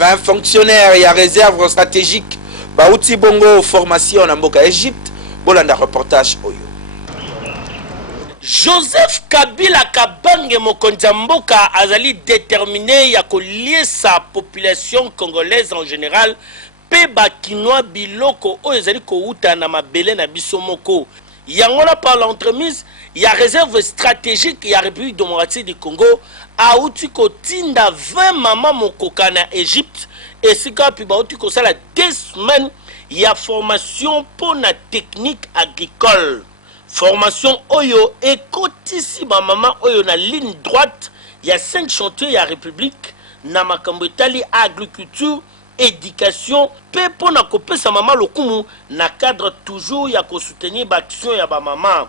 20 fonctionnaires et à réserve stratégique bauti bongo formation na mboka Égypte. Bolanda reportage oyo. Joseph Kabila Kabange Mokonjamboka azali déterminé ya lier sa population congolaise en général pe bakinois biloko oyo ezali kouta na mabele na biso moko. Yangola par l'entremise ya réserve stratégique ya République démocratique du Congo auti kotinda 20 mama mokoka na Égypte esika pi bauti kosala 2 semaines ya formation pour na technique agricole. Formation oyo ekotisi ba mama oyo na ligne droite ya 5 chantiers ya République na makambo etali agriculture, éducation pe pona kopesa mama lokumu na cadre toujours ya ko soutenir ba action ya ba mama.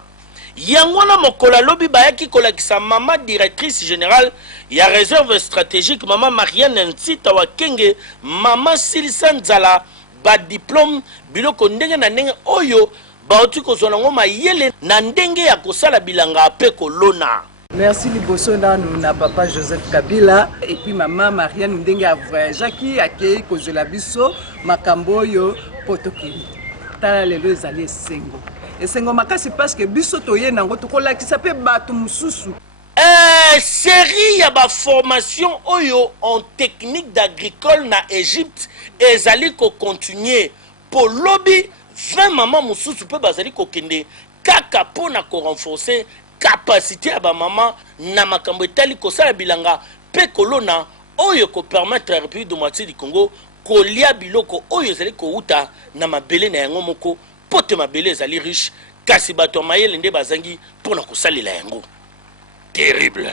Yangwana mokola lobi bayaki kolakisa mama directrice générale ya réserve stratégique mama Marianne Nsita Wakenge mama Silisa Nzala ba diplôme biloko ndenge na ndenge oyo bauti kozona ngoma yele na ndenge ya kosala bilanga pe kolona. Merci liboso nanu na papa Joseph Kabila et puis maman Marianne ndenge a voyagaki akei kozela biso makambo yo potokeli. Tala lelo ezali esengo. Esengo makasi parce que biso toye nango tokolakisa pe bato mususu. Série ya ba formation oyo en technique d'agricole na Égypte ezali ko continuer pour lobby 20 maman mususu pe bazali ko kende kaka pona ko renforcer capacité ya ba maman na makambo etali ko sala bilanga pe kolona oyo ko permettre la République démocratique du Congo kolia biloko oyo ezali ko uta na mabele na yango moko pote mabele ezali riche kasi bato mayele nde bazangi pona ko salela yango. Terrible.